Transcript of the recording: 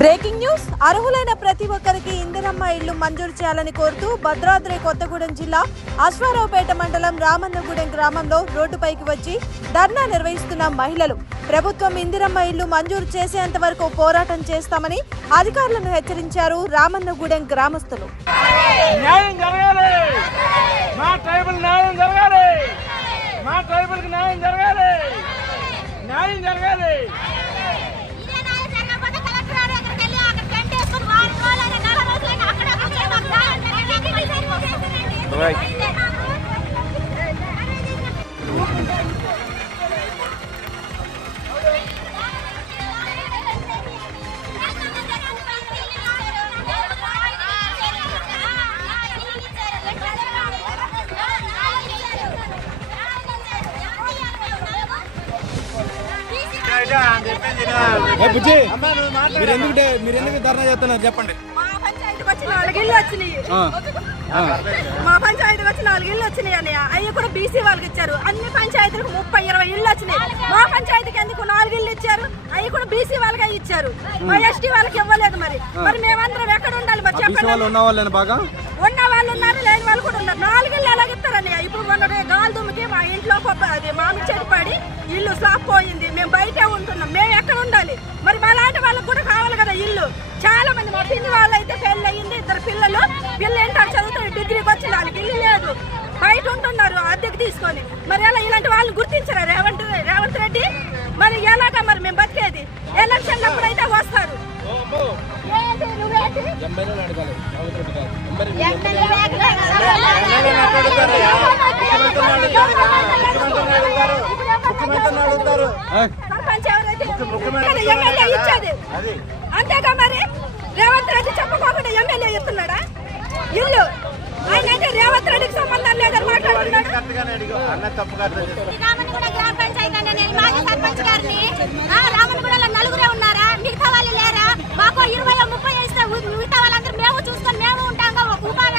Breaking news. అర్హులైన ప్రతి ఒక్కరికి ఇందిరమ్మ ఇళ్ళు మంజూరు చేయాలని కోరుతూ భద్రాద్రి కొత్తగూడెం జిల్లా అశ్వారావుపేట మండలం రామన్నగూడెం గ్రామంలో రోడ్డుపైకి వచ్చి ధర్నా నిర్వహిస్తున్న మహిళలు ప్రభుత్వం ఇందిరమ్మ ఇళ్ళు మంజూరు చేసేంత వరకు పోరాటం చేస్తామని అధికారులను హెచ్చరించారు రామన్నగూడెం గ్రామస్తులు. న్యాయం జరగాలి. మా ట్రైబల్ న్యాయం జరగాలి. మా న్యాయం జరగాలి. న్యాయం జరగాలి. మీరు ఎందుకు మీరు ఎందుకు ధర్నా చేస్తున్నారు? చెప్పండి. మా పంచాయతీకి వచ్చి నాలుగు ఇళ్ళు వచ్చినాయి అన్నయ్య. అవి కూడా బీసీ వాళ్ళకి ఇచ్చారు. అన్ని పంచాయతీలకు ముప్పై ఇరవై ఇళ్ళు వచ్చినాయి. మా పంచాయతీకి ఎందుకు నాలుగు ఇళ్ళు ఇచ్చారు? అవి కూడా బీసీ వాళ్ళకే ఇచ్చారు. మా ఎస్టీ వాళ్ళకి ఇవ్వలేదు మరి. మరి మేమందరం ఎక్కడ ఉండాలి మరి చెప్పండి బాగా? ఉన్న వాళ్ళు ఉన్నారు లేని వాళ్ళు కూడా ఉన్నారు. నాలుగు ఇళ్ళు ఎలాగ ఇస్తారన్నయ్య ఇప్పుడు మొన్న గాలి దుమ్మికి మా ఇంట్లో అది మామిడి చెట్టు పడి ఇల్లు స్లాప్ పోయింది. మేము బయటే ఉంటున్నాం. మేము ఎక్కడ ఉండాలి? మరి మా లాంటి వాళ్ళకి కూడా కావాలి కదా ఇల్లు. చాలా మంది మా పిన్ని వాళ్ళు అయితే పెళ్ళి అయ్యింది ఇద్దరు పిల్లలు. పిల్ల వాళ్ళకి ఇల్లు లేదు. బయట ఉంటున్నారు అద్దెకి తీసుకొని. మరి ఎలా ఇలాంటి వాళ్ళు గుర్తించరా రేవంత్ రేవంత్ రెడ్డి? మరి ఎలాగా మరి మేము బతికేది? ఎలక్షన్ అప్పుడు అయితే వస్తారు ఎవరైతే ఇచ్చేది? అంతేగా మరి? రేవంత్ రెడ్డి చెప్పకోకుండా రామన్గూడ గ్రామ పంచాయతీ